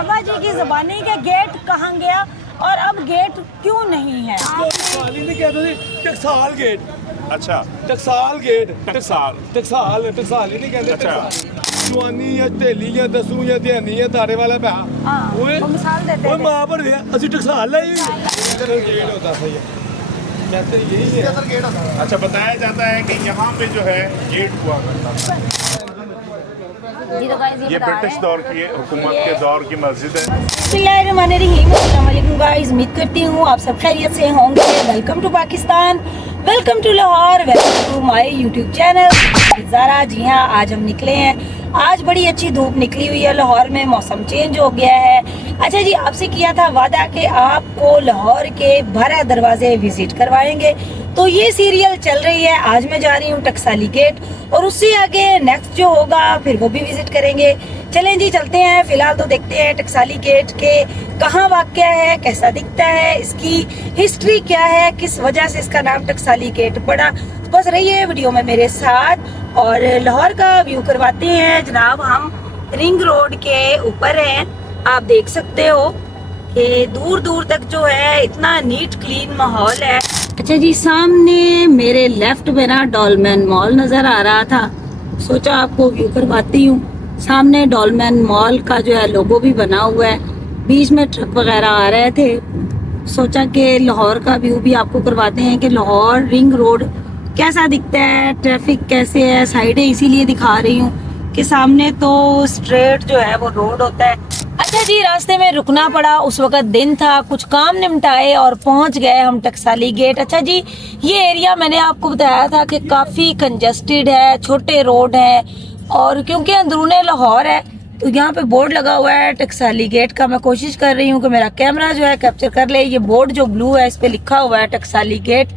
बाबा जी की ज़बानी के गेट कहाँ गया और अब गेट क्यों नहीं है? टकसाल गेट। अच्छा टकसाल गेट। टकसाल। टकसाल टकसाल ही नहीं कहते। अच्छा। जवानी या ढेली या दसू या ध्यानी या तारे वाला पै हाँ, वो मिसाल देते ओए थे। मां पर असि टकसाल है गेट होता सही है। कहते यही है। अच्छा, बताया जाता है कि यहाँ पे जो है गेट हुआ करता था। जी तो गाइस ये ब्रिटिश दौर की हुकूमत के दौर की मस्जिद है। बिस्मिल्लाहिर्रहमानिर्रहीम। अस्सलाम वालेकुम गाइस, उम्मीद करती हूँ आप सब खैरियत से होंगे। Welcome to Pakistan, welcome to Lahore, welcome to my YouTube channel Zara. जी हाँ, आज हम निकले हैं। आज बड़ी अच्छी धूप निकली हुई है लाहौर में, मौसम चेंज हो गया है। अच्छा जी, आपसे किया था वादा कि आपको लाहौर के 12 दरवाजे विजिट करवाएंगे, तो ये सीरियल चल रही है। आज मैं जा रही हूँ टकसाली गेट और उससे आगे नेक्स्ट जो होगा फिर वो भी विजिट करेंगे। चलें जी, चलते हैं। फिलहाल तो देखते हैं टकसाली गेट के कहाँ वाक़या है, कैसा दिखता है, इसकी हिस्ट्री क्या है, किस वजह से इसका नाम टकसाली गेट पड़ा। तो बस रहिए वीडियो में मेरे साथ और लाहौर का व्यू करवाते हैं। जनाब, हम रिंग रोड के ऊपर हैं। आप देख सकते हो कि दूर दूर तक जो है इतना नीट क्लीन माहौल है। अच्छा जी, सामने मेरे लेफ्ट में ना डॉलमैन मॉल नज़र आ रहा था, सोचा आपको व्यू करवाती हूँ। सामने डॉलमैन मॉल का जो है लोगो भी बना हुआ है, बीच में ट्रक वगैरह आ रहे थे। सोचा कि लाहौर का व्यू भी आपको करवाते हैं कि लाहौर रिंग रोड कैसा दिखता है, ट्रैफिक कैसे है। साइडें इसीलिए दिखा रही हूँ कि सामने तो स्ट्रेट जो है वो रोड होता है। अच्छा जी, रास्ते में रुकना पड़ा, उस वक्त दिन था, कुछ काम निपटाए और पहुंच गए हम टकसाली गेट। अच्छा जी, ये एरिया मैंने आपको बताया था कि काफ़ी कंजस्टेड है, छोटे रोड है और क्योंकि अंदरूने लाहौर है तो यहाँ पे बोर्ड लगा हुआ है टकसाली गेट का। मैं कोशिश कर रही हूँ कि मेरा कैमरा जो है कैप्चर कर ले। ये बोर्ड जो ब्लू है इस पे लिखा हुआ है टकसाली गेट।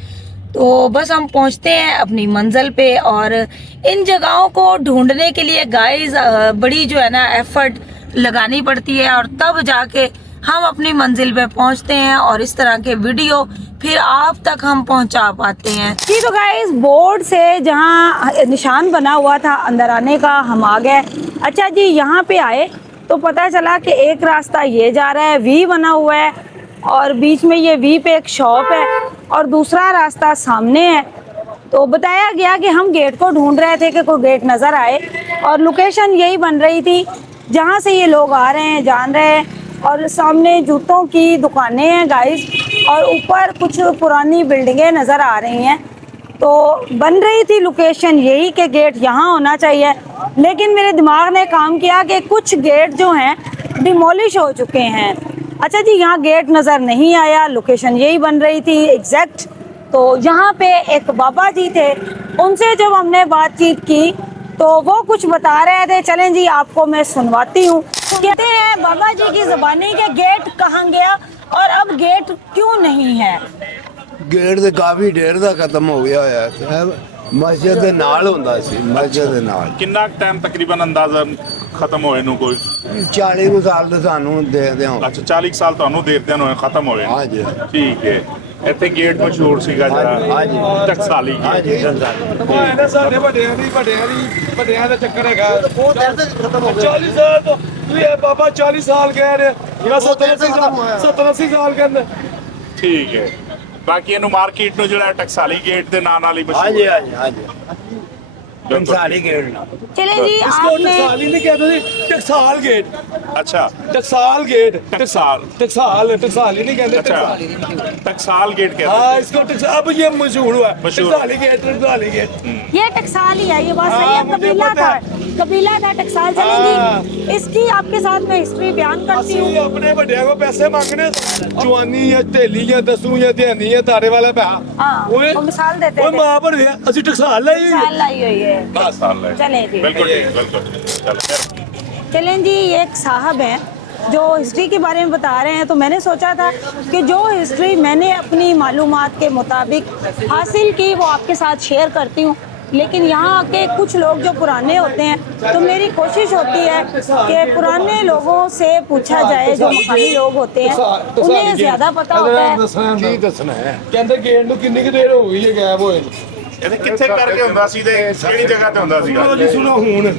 तो बस हम पहुँचते हैं अपनी मंजिल पे और इन जगहों को ढूंढने के लिए गाइस बड़ी जो है ना एफर्ट लगानी पड़ती है और तब जाके हम अपनी मंजिल पे पहुंचते हैं और इस तरह के वीडियो फिर आप तक हम पहुंचा पाते हैं। जी तो गाइस, बोर्ड से जहां निशान बना हुआ था अंदर आने का, हम आ गए। अच्छा जी, यहाँ पे आए तो पता चला कि एक रास्ता ये जा रहा है, वी बना हुआ है और बीच में ये वी पे एक शॉप है और दूसरा रास्ता सामने है। तो बताया गया कि हम गेट को ढूंढ रहे थे कि कोई गेट नज़र आए और लोकेशन यही बन रही थी जहाँ से ये लोग आ रहे हैं, जान रहे हैं। और सामने जूतों की दुकानें हैं गाइस और ऊपर कुछ पुरानी बिल्डिंगें नज़र आ रही हैं। तो बन रही थी लोकेशन यही कि गेट यहाँ होना चाहिए, लेकिन मेरे दिमाग ने काम किया कि कुछ गेट जो हैं डिमोलिश हो चुके हैं। अच्छा जी, यहाँ गेट नज़र नहीं आया, लोकेशन यही बन रही थी एग्जैक्ट। तो यहाँ पे एक बाबा जी थे, उनसे जब हमने बातचीत की तो वो कुछ बता रहे थे। चलें जी, आपको मैं सुनवाती हूँ। कहते हैं बाबा जी की ज़बानी के गेट कहाँ गया और अब गेट क्यों नहीं है? गेट तो काफी देर दा खत्म हो गया है। मस्जिद दे नाल हुंदा सी, मस्जिद दे नाल। कितना टाइम तकरीबन अंदाज़न खत्म होए ਨੂੰ ਕੋਈ 40 ਕੁ ਸਾਲ ਤੇ ਸਾਨੂੰ ਦੇਖਦੇ ਹਾਂ। ਅੱਛਾ, 40 ਸਾਲ ਤੁਹਾਨੂੰ ਦੇਖਦਿਆਂ ਨੂੰ ਖਤਮ ਹੋਏ। ਹਾਂਜੀ ਠੀਕ ਹੈ। ਇੱਥੇ ਗੇਟ ਮਸ਼ਹੂਰ ਸੀਗਾ ਜਿਹੜਾ ਹਾਂਜੀ ਟਕਸਾਲੀ ਗੇਟ। ਹਾਂਜੀ ਟਕਸਾਲੀ। ਉਹ ਇਹਨਾਂ ਸਾਡੇ ਵੱਡਿਆਂ ਦਾ ਚੱਕਰ ਹੈਗਾ। ਬਹੁਤ ਦੇਰ ਤੱਕ ਖਤਮ ਹੋ ਗਿਆ। 40 ਸਾਲ ਤੋਂ ਇਹ ਬਾਬਾ 40 ਸਾਲ ਕਹਿ ਰਹੇ ਜਾਂ 70-80 ਸਾਲ ਕਹਿੰਦੇ। ਠੀਕ ਹੈ। ਬਾਕੀ ਇਹਨੂੰ ਮਾਰਕੀਟ ਨੂੰ ਜਿਹੜਾ ਟਕਸਾਲੀ ਗੇਟ ਦੇ ਨਾਂ ਨਾਲ ਹੀ ਮਸ਼ਹੂਰ ਹਾਂਜੀ ਹੈ। ਹਾਂਜੀ ਟਕਸਾਲੀ ਗੇਟ ਨਾ। चले जी, इसको आपने टकसाली नहीं कहते थे, टकसाल गेट। अच्छा, टकसाल गेट। टकसाल। टकसाल ही नहीं कहते। अच्छा, टकसाल गेट कहते हाँ, हैं। इसको टकसाल अब ये मशहूर हुआ है। मशहूर। टकसाली गेट। ये टकसाल ही है, ये बात सही हाँ, है। मुझे कबीला पता था, कबीला था टकसाल। चलेंगी, इसकी आपके साथ मैं हिस्ट्री बयान करती हूँ। ਅਸੀਂ ਆਪਣੇ ਵੱਡਿਆਂ ਕੋ ਪੈਸੇ ਮੰਗਣੇ, ਜਵਾਨੀ ਜਾਂ ਢੇਲੀ ਜਾਂ ਦਸੂ ਜਾਂ ਧਿਆਨੀ ਜਾਂ ਤਾਰੇ ਵਾਲਾ ਪੈਸਾ। हाँ, वो मिसाल देते ਓਏ थे। ਮਾਂ ਪਰ ਅਸੀਂ ਟਕਸਾਲ ਲਈ। टकसाल लाई हुई है। 10 साल है। चलें जी, बिल्कुल ठीक, बिल्कुल ठीक। चलो फिर। चलें जी, ये एक साहब हैं जो हिस्ट्री के बारे में बता रहे हैं। तो मैंने सोचा था कि जो हिस्ट्री मैंने अपनी मालूमात के मुताबिक हासिल की वो आपके साथ शेयर करती हूँ। लेकिन यहाँ के कुछ लोग जो पुराने होते हैं तो मेरी कोशिश होती है कि पुराने लोगों से पूछा जाए, जो मकानी लोग होते हैं उन्हें ज़्यादा पता होता है। ਕੀ ਦੱਸਣਾ ਹੈ? ਕਹਿੰਦੇ ਗੇਟ ਨੂੰ ਕਿੰਨੀ ਕੁ ਦੇਰ ਹੋ ਗਈ ਹੈ ਗਾਇਬ ਹੋਏ ਨੂੰ। ਇਹਦੇ ਕਿੱਥੇ ਕਰਕੇ ਹੁੰਦਾ ਸੀ ਤੇ ਕਿਹੜੀ ਜਗ੍ਹਾ ਤੇ ਹੁੰਦਾ ਸੀਗਾ? ਜੀ ਸੁਣੋ ਹੁਣ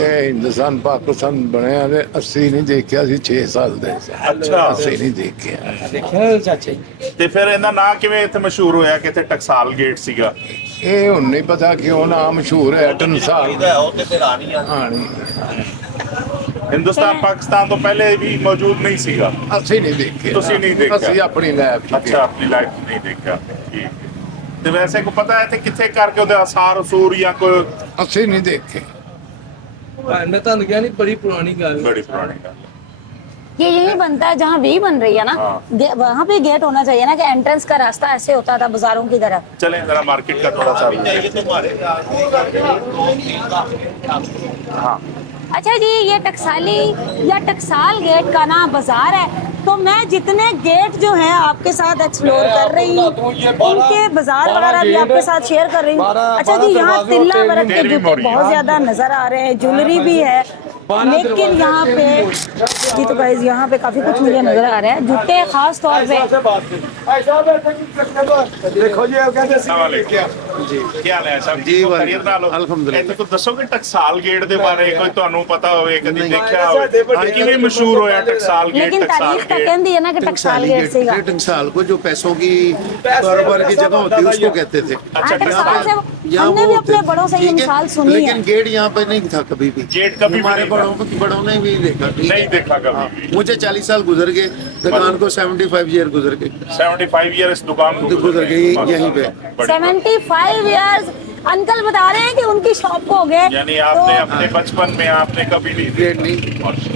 ਇਹ ਹਿੰਦੁਸਤਾਨ ਪਾਕਿਸਤਾਨ ਬਣਿਆ ਤੇ 80 ਨਹੀਂ ਦੇਖਿਆ ਸੀ 6 ਸਾਲ ਦੇ ਸੀ। ਅੱਛਾ। 80 ਨਹੀਂ ਦੇਖਿਆ। ਦੇਖਿਆ ਚਾਚਾ ਜੀ ਤੇ ਫਿਰ ਇਹਦਾ ਨਾਂ ਕਿਵੇਂ ਇੱਥੇ ਮਸ਼ਹੂਰ ਹੋਇਆ ਕਿ ਇੱਥੇ ਟਕਸਾਲ ਗੇਟ ਸੀਗਾ? ਇਹ ਹੁਣ ਨਹੀਂ ਪਤਾ ਕਿਉਂ ਨਾਮ ਮਸ਼ਹੂਰ ਹੈ ਟਕਸਾਲ ਹਾਣੀ। ਹਿੰਦੁਸਤਾਨ ਪਾਕਿਸਤਾਨ ਤੋਂ ਪਹਿਲੇ ਵੀ ਮੌਜੂਦ ਨਹੀਂ ਸੀਗਾ? ਅਸੀਂ ਨਹੀਂ ਦੇਖਿਆ। ਤੁਸੀਂ ਨਹੀਂ ਦੇਖਿਆ? ਅਸੀਂ ਆਪਣੀ ਲਾਈਫ ਅੱਛਾ, ਆਪਣੀ ਲਾਈਫ 'ਚ ਨਹੀਂ ਦੇਖਿਆ। ਠੀਕ ਹੈ। ਤੇ ਵੈਸੇ ਕੋ ਪਤਾ ਹੈ ਇੱਥੇ ਕਿੱਥੇ ਕਰਕੇ ਉਹਦੇ ਆਸਾਰ ਅਸੂਰ ਜਾਂ ਕੋਈ ਅਸੀਂ ਨਹੀਂ ਦੇਖੇ। मैं तो गया नहीं, बड़ी पुरानी गल बड़ी पुरानी गल? ये यही बनता है जहाँ वी बन रही है ना, हाँ। वहाँ पे गेट होना चाहिए ना कि एंट्रेंस का रास्ता ऐसे होता था बाजारों की तरह। चलें जरा मार्केट का थोड़ा सा हाँ। अच्छा जी, ये टकसाली या टकसाल गेट का ना बाजार है, तो मैं जितने गेट जो हैं आपके साथ एक्सप्लोर कर रही हूँ, उनके बाजार वगैरह भी आपके साथ शेयर कर रही हूँ। अच्छा जी, यहाँ तिल्ला वर्क के जूते बहुत ज्यादा नजर आ रहे हैं, ज्वेलरी भी है, लेकिन यहाँ पे जी तो गाइस यहाँ पे काफी कुछ मुझे नजर आ रहा है। जूते खास तौर पे देखो जी जी ਕੀ ਹਾਲ ਹੈ ਸਭ? ਜੀ ਖੈਰੀਅਤ ਨਾਲ ਹੋ? ਅਲਹਮਦੁਲਿਲਾ। ਇੱਥੇ ਕੋਈ ਦੱਸੋਗੇ ਟਕਸਾਲ ਗੇਟ ਦੇ ਬਾਰੇ, ਕੋਈ ਤੁਹਾਨੂੰ ਪਤਾ ਹੋਵੇ, ਕਦੀ ਦੇਖਿਆ ਹੋਵੇ, ਕਿਵੇਂ ਮਸ਼ਹੂਰ ਹੋਇਆ ਟਕਸਾਲ ਗੇਟ? लेकिन टकसाल तारीफ तो गेट कहती है ना कि टकसाल गेट से ही टकसाल को जो पैसों की कारोबार की जगह होती है उसको कहते थे। अच्छा, टकसाल से यहाँ हमने वो भी अपने होते- बड़ों से ये ठीक है, मिसाल सुनी है। लेकिन गेट यहाँ पे नहीं था कभी भी। गेट कभी भी हमारे नहीं था। बड़ों ने भी देखा। ठीक नहीं है? देखा कभी हाँ, भी। मुझे 40 साल गुजर गए, दुकान को 75 ईयर गुजर गए। 75 ईयर इस दुकान को गुजर गई यहीं पे। 75 इयर्स अंकल बता रहे हैं कि उनकी शॉप को हो गए। यानी आपने अपने बचपन में आपने कभी नहीं गेट देखा? नहीं।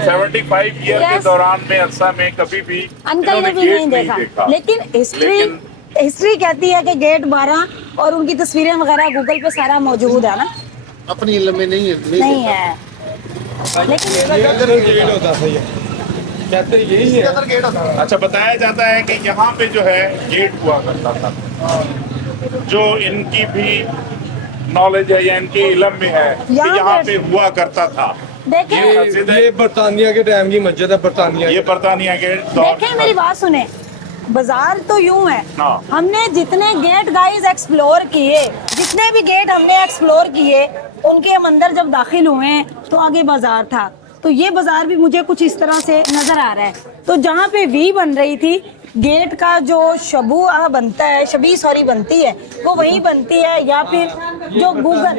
75 ईयर के Yes. दौरान में अरसा में कभी भी अंकल ने इन्होंने भी गेट नहीं देखा, लेकिन हिस्ट्री कहती है कि गेट 12 और उनकी तस्वीरें वगैरह गूगल पे सारा मौजूद है ना। अपनी इल्म में नहीं है। नहीं है, लेकिन गेट होता था ये, कहते यही है। अच्छा, बताया जाता है कि यहाँ पे जो है गेट हुआ करता था, जो इनकी भी नॉलेज है या इनके इल्म में है कि यहाँ यहाँ पे- पे हुआ करता था। देखें ये बरतानिया के टाइम की मस्जिद है, बरतानिया ये बरतानिया के दौर देखें मेरी बात सुने, बाजार तो यूं है, हाँ। हमने जितने गेट गाइस एक्सप्लोर किए, जितने भी गेट हमने एक्सप्लोर किए, उनके हम अंदर जब दाखिल हुए तो आगे बाजार था। तो ये बाजार भी मुझे कुछ इस तरह से नजर आ रहा है। तो जहाँ पे वी बन रही थी, गेट का जो शबूह बनता है, शबी बनती है, वो वही बनती है, या फिर जो गूगल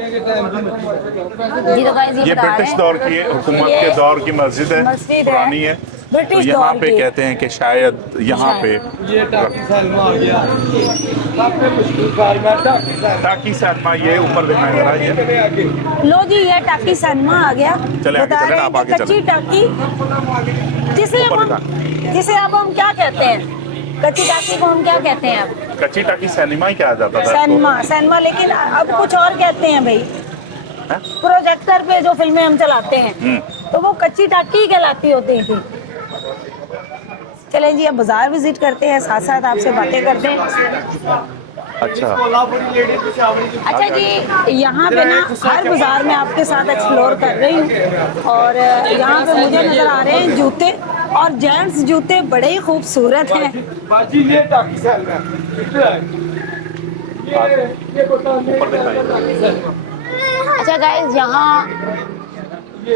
जी तो गाइस ये बता रहे ब्रिटिश हैं। दौर की हुकूमत ये के दौर की मस्जिद है, मस्जिद है, पुरानी है। ब्रिटिश तो यहाँ दौर पे की। कहते हैं कि शायद यहाँ पे ये टाकी सैलमा आ गया, सबसे मशहूर सैलमा टाकी सैलमा। टाकी सैनमा, ये ऊपर दिखाई दे रहा है ये। आगे लो जी, ये टाकी सनमा आ गया। चले आगे बता चले, रहे आप हैं आगे कि कच्ची टाकी जिसे अब हम क्या कहते हैं, कच्ची टाकी को हम क्या कहते हैं अब? कच्ची टाकी सैनिमा ही कहा जाता था इसको। सैनमा, लेकिन अब कुछ और कहते हैं भाई। हैं? प्रोजेक्टर पे जो फिल्में हम चलाते हैं तो वो कच्ची टाकी ही कहलाती होती थी। चलें जी, अब बाजार विजिट करते हैं, साथ साथ आपसे बातें करते हैं। अच्छा, अच्छा जी, यहाँ पे ना हर बाजार में आपके साथ एक्सप्लोर कर रही हूँ, और यहाँ पे मुझे नजर आ रहे हैं जूते, और जेंट्स जूते बड़े ही खूबसूरत हैं। बाजी ये टाकी सैलमा ये बरतानिया टाकी सैलमा। अच्छा गाइस, यहाँ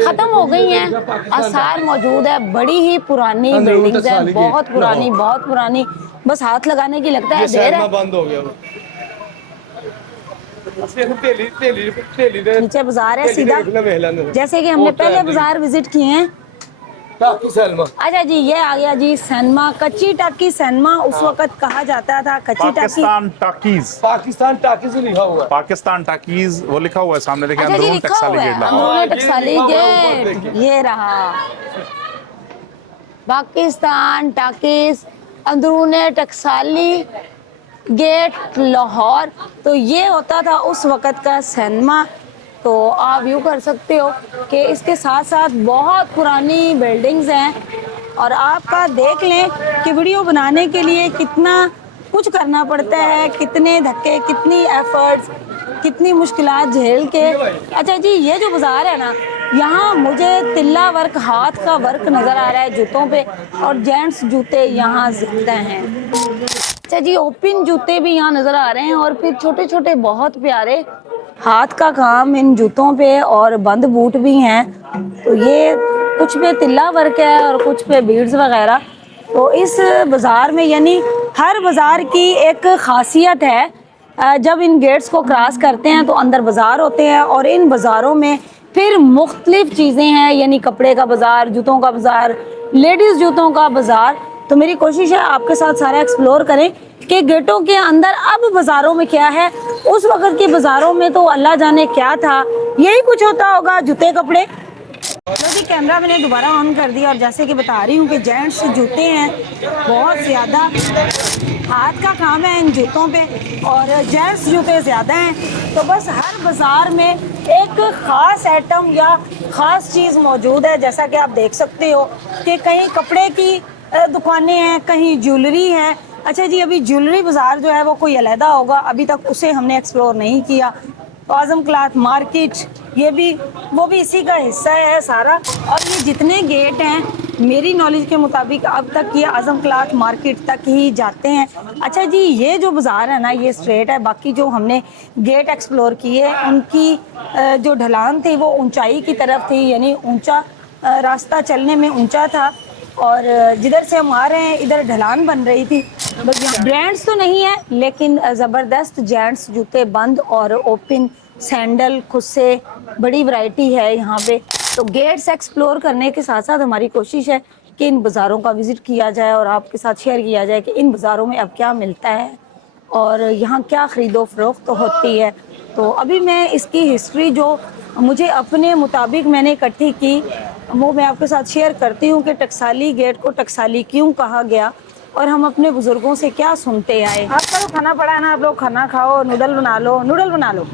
खत्म हो गई हैं, आसार मौजूद है, बड़ी ही पुरानी अंदरूनी बिल्डिंग्स है, टकसाली बहुत गेट, पुरानी, बहुत पुरानी, बस हाथ लगाने की लगता है ये देर सैलमा है। बंद हो गया वो। असली तेली तेली तेली दे नीचे बाजार है सीधा, देख ले वेख ले। जैसे कि हमने पहले बाजार विजिट किए हैं। टाकी सैलमा अच्छा जी, ये आ गया जी सैनमा, कच्ची टाकी सैनमा उस वक्त कहा जाता था। कच्ची टाकी, पाकिस्तान टाकीज, पाकिस्तान टाकी से लिखा हुआ है। पाकिस्तान टाकीज वो लिखा हुआ है सामने, देखिए अच्छा जी, अंदरून लिखा टकसाली हुआ है गेट लगा हुआ है। अंदरूनी टकसाली गेट, ये रहा पाकिस्तान टाकीज, अंदरूनी टकसाली गेट लाहौर। तो ये होता था उस वक़्त का सिनेमा। तो आप यूँ कर सकते हो कि इसके साथ साथ बहुत पुरानी बिल्डिंग्स हैं, और आपका देख लें कि वीडियो बनाने के लिए कितना कुछ करना पड़ता है, कितने धक्के, कितनी एफर्ट्स, कितनी मुश्किलात झेल के। अच्छा जी, ये जो बाज़ार है ना, यहाँ मुझे तिल्ला वर्क, हाथ का वर्क नज़र आ रहा है जूतों पे, और जेंट्स जूते यहाँ ज़िंदा हैं। अच्छा जी, ओपन जूते भी यहाँ नज़र आ रहे हैं, और फिर छोटे छोटे बहुत प्यारे हाथ का काम इन जूतों पे और बंद बूट भी हैं। तो ये कुछ पे तिल्ला वर्क है और कुछ पे बीड्स वगैरह। तो इस बाज़ार में यानी हर बाज़ार की एक ख़ासियत है। जब इन गेट्स को क्रॉस करते हैं तो अंदर बाज़ार होते हैं और इन बाज़ारों में फिर मुख्तलिफ चीज़ें हैं, यानी कपड़े का बाज़ार, जूतों का बाज़ार, लेडीज़ जूतों का बाज़ार। तो मेरी कोशिश है आपके साथ सारा एक्सप्लोर करें कि गेटों के अंदर अब बाज़ारों में क्या है। उस वक़्त के बाज़ारों में तो अल्लाह जाने क्या था, यही कुछ होता होगा, जूते कपड़े। चलो जी, कैमरा मैंने दोबारा ऑन कर दिया और जैसे कि बता रही हूँ कि जेंट्स जूते हैं बहुत ज़्यादा, हाथ का काम है इन जूतों पे और जेंट्स जूते ज़्यादा हैं। तो बस हर बाज़ार में एक ख़ास आइटम या ख़ास चीज़ मौजूद है, जैसा कि आप देख सकते हो कि कहीं कपड़े की दुकानें हैं, कहीं ज्वेलरी है। अच्छा जी, अभी ज्वेलरी बाज़ार जो है वो कोई अलहदा होगा, अभी तक उसे हमने एक्सप्लोर नहीं किया। तो आज़म क्लॉथ मार्केट ये भी वो भी इसी का हिस्सा है सारा। और ये जितने गेट हैं मेरी नॉलेज के मुताबिक अब तक ये आज़म क्लॉथ मार्केट तक ही जाते हैं। अच्छा जी, ये जो बाज़ार है ना ये स्ट्रेट है, बाकी जो हमने गेट एक्सप्लोर किए उनकी जो ढलान थी वो ऊंचाई की तरफ थी, यानी ऊंचा रास्ता चलने में ऊंचा था और जिधर से हम आ रहे हैं इधर ढलान बन रही थी। बस यहाँ ब्रांड्स तो नहीं है लेकिन ज़बरदस्त जेंट्स जूते बंद और ओपन सैंडल खुद से बड़ी वैरायटी है यहाँ पे। तो गेट्स एक्सप्लोर करने के साथ साथ हमारी कोशिश है कि इन बाज़ारों का विज़िट किया जाए और आपके साथ शेयर किया जाए कि इन बाज़ारों में अब क्या मिलता है और यहाँ क्या ख़रीदो फरोख्त होती है। तो अभी मैं इसकी हिस्ट्री जो मुझे अपने मुताबिक मैंने इकट्ठी की वो मैं आपके साथ शेयर करती हूँ कि टकसाली गेट को टकसाली क्यों कहा गया और हम अपने बुज़ुर्गों से क्या सुनते आए। आपका तो खाना पड़ा है ना, आप लोग खाना खाओ, नूडल बना लो, नूडल बना लो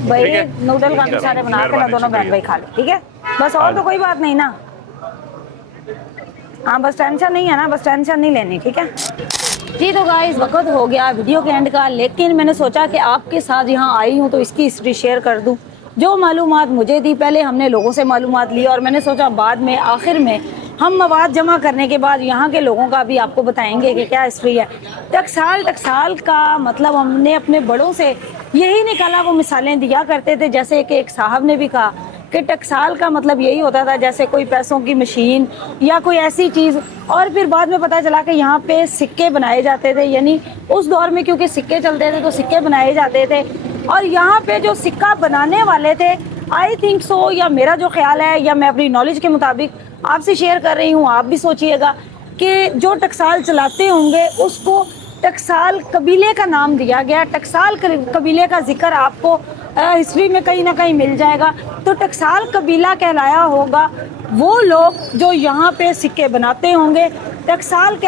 भाई, नूडल खाने सारे बना के ना दोनों बहन भाई खा लो, ठीक है बस, और तो कोई बात नहीं ना। हाँ बस टेंशन नहीं है ना, बस टेंशन नहीं लेनी, ठीक है जी। तो गाइस वक्त हो गया वीडियो के एंड का, लेकिन मैंने सोचा कि आपके साथ यहाँ आई हूँ तो इसकी हिस्ट्री शेयर कर दूँ। जो मालूमात मुझे थी पहले हमने लोगों से मालूमात ली और मैंने सोचा बाद में आखिर में हम मवाद जमा करने के बाद यहाँ के लोगों का भी आपको बताएंगे कि क्या हिस्ट्री है। टकसाल का मतलब हमने अपने बड़ों से यही निकाला, वो मिसालें दिया करते थे। जैसे कि एक साहब ने भी कहा कि टकसाल का मतलब यही होता था जैसे कोई पैसों की मशीन या कोई ऐसी चीज़। और फिर बाद में पता चला कि यहाँ पे सिक्के बनाए जाते थे, यानी उस दौर में क्योंकि सिक्के चलते थे तो सिक्के बनाए जाते थे। और यहाँ पे जो सिक्का बनाने वाले थे आई थिंक सो, या मेरा जो ख्याल है या मैं अपनी नॉलेज के मुताबिक आपसे शेयर कर रही हूँ, आप भी सोचिएगा कि जो टकसाल चलाते होंगे उसको टकसाल कबीले का नाम दिया गया। टकसाल कबीले का जिक्र आपको हिस्ट्री में कहीं ना कहीं मिल जाएगा। तो टकसाल कबीला कहलाया होगा वो लोग जो यहाँ पे सिक्के बनाते होंगे, टकसाल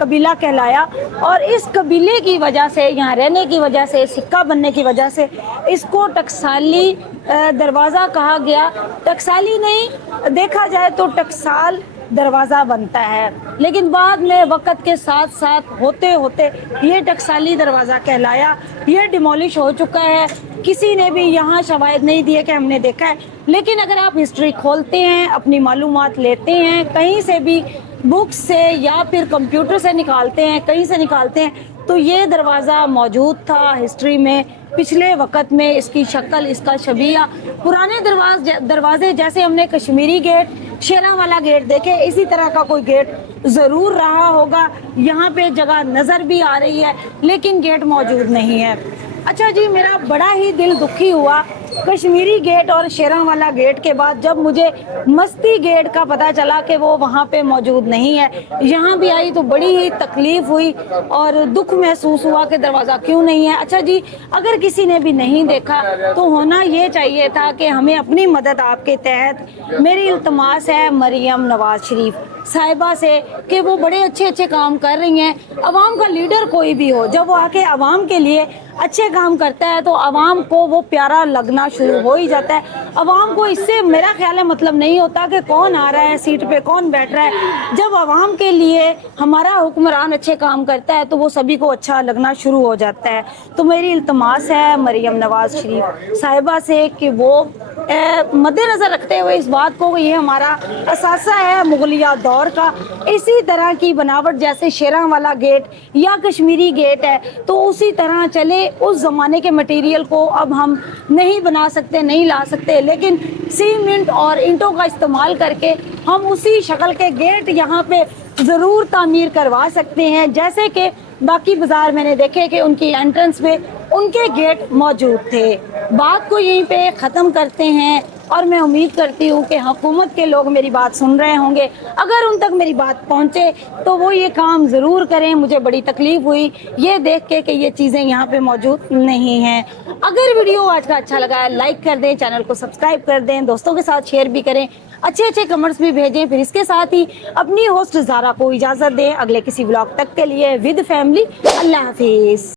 कबीला कहलाया। और इस कबीले की वजह से, यहाँ रहने की वजह से, सिक्का बनने की वजह से इसको टकसाली दरवाज़ा कहा गया। टकसाली नहीं, देखा जाए तो टकसाल दरवाज़ा बनता है, लेकिन बाद में वक़्त के साथ साथ होते होते ये टकसाली दरवाज़ा कहलाया। ये डिमोलिश हो चुका है, किसी ने भी यहाँ शवाहिद नहीं दिए कि हमने देखा है। लेकिन अगर आप हिस्ट्री खोलते हैं, अपनी मालूमात लेते हैं कहीं से भी, बुक से या फिर कंप्यूटर से निकालते हैं, कहीं से निकालते हैं, तो ये दरवाज़ा मौजूद था हिस्ट्री में पिछले वक़्त में। इसकी शक्ल, इसका शबीहा पुराने दरवाजे जैसे हमने कश्मीरी गेट, शेरावाला गेट देखे, इसी तरह का कोई गेट ज़रूर रहा होगा। यहाँ पे जगह नज़र भी आ रही है लेकिन गेट मौजूद नहीं है। अच्छा जी, मेरा बड़ा ही दिल दुखी हुआ कश्मीरी गेट और शेरावाला गेट के बाद जब मुझे मस्ती गेट का पता चला कि वो वहाँ पे मौजूद नहीं है। यहाँ भी आई तो बड़ी ही तकलीफ़ हुई और दुख महसूस हुआ कि दरवाज़ा क्यों नहीं है। अच्छा जी, अगर किसी ने भी नहीं देखा तो होना ये चाहिए था कि हमें अपनी मदद आपके तहत, मेरी इल्तमास है मरियम नवाज शरीफ साहिबा से कि वो बड़े अच्छे अच्छे काम कर रही हैं। अवाम का लीडर कोई भी हो, जब वो आके अवाम के लिए अच्छे काम करता है तो अवाम को वो प्यारा लगना शुरू हो ही जाता है। अवाम को इससे मेरा ख्याल है मतलब नहीं होता कि कौन आ रहा है सीट पे, कौन बैठ रहा है। जब अवाम के लिए हमारा हुक्मरान अच्छे काम करता है तो वो सभी को अच्छा लगना शुरू हो जाता है। तो मेरी इल्तमास है मरियम नवाज शरीफ साहिबा से कि वो मद्देनजर रखते हुए इस बात को, ये हमारा असासा है मुगलिया दौर का। इसी तरह की बनावट जैसे शेरां वाला गेट या कश्मीरी गेट है, तो उसी तरह चले। उस ज़माने के मटेरियल को अब हम नहीं बना सकते, नहीं ला सकते, लेकिन सीमेंट और ईंटों का इस्तेमाल करके हम उसी शक्ल के गेट यहाँ पे ज़रूर तामीर करवा सकते हैं। जैसे कि बाकी बाज़ार मैंने देखे कि उनकी एंट्रेंस में उनके गेट मौजूद थे। बात को यहीं पे ख़त्म करते हैं और मैं उम्मीद करती हूँ कि हुकूमत के लोग मेरी बात सुन रहे होंगे। अगर उन तक मेरी बात पहुँचे तो वो ये काम ज़रूर करें। मुझे बड़ी तकलीफ़ हुई ये देख के कि ये चीज़ें यहाँ पे मौजूद नहीं हैं। अगर वीडियो आज का अच्छा लगा है लाइक कर दें, चैनल को सब्सक्राइब कर दें, दोस्तों के साथ शेयर भी करें, अच्छे अच्छे कमेंट्स भी भेजें। फिर इसके साथ ही अपनी होस्ट ज़ारा को इजाज़त दें। अगले किसी व्लॉग तक के लिए विद फैमिली, अल्लाह हाफिज़।